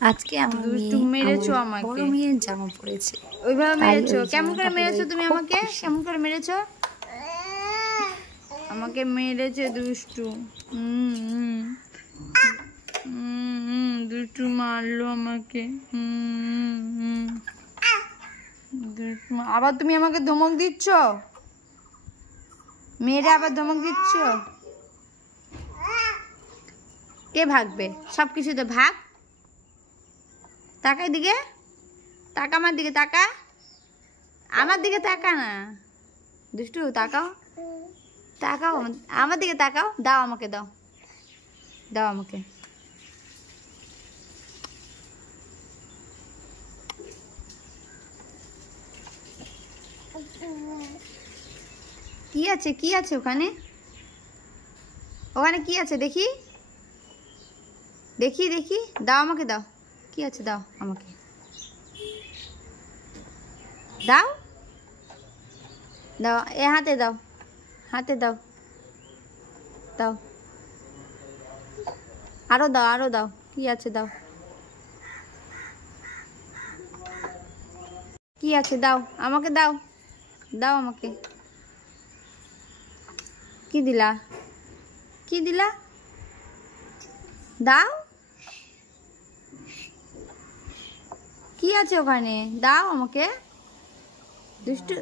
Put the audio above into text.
আজকে আমার দুষ্টু মেরেছো আমাকে। বড় মেয়ের জামা পড়েছে। ওইভাবে মেরেছো? কেমন করে মেরেছো তুমি আমাকে? কেমন করে মেরেছো? আমাকে মেরেছে দুষ্টু। দুষ্টু মারলো আমাকে। আবার তুমি আমাকে ধমক দিচ্ছ? মেয়েরা আবার ধমক দিচ্ছ? কে ভাগবে? সব কিছুতে ভাগ। তাকাই দিকে, তাকা আমার দিকে, তাকা আমার দিকে, তাকা না দুষ্টু, তাকাও তাকাও আমার দিকে, তাকাও। দাও আমাকে, দাও দাও আমাকে। কি আছে, কি আছে ওখানে? ওখানে কি আছে দেখি, দেখি দেখি। দাও আমাকে, দাও। কি আছে দাও আমাকে, দাও দাও। এ হাতে দাও, হাতে দাও, দাও। আরো দাও, আরো দাও। কি আছে দাও, কি আছে দাও আমাকে, দাও দাও আমাকে। কি দিলা, কি দিলা? দাও। কি আছে ওখানে? দাও আমাকে দুষ্টু।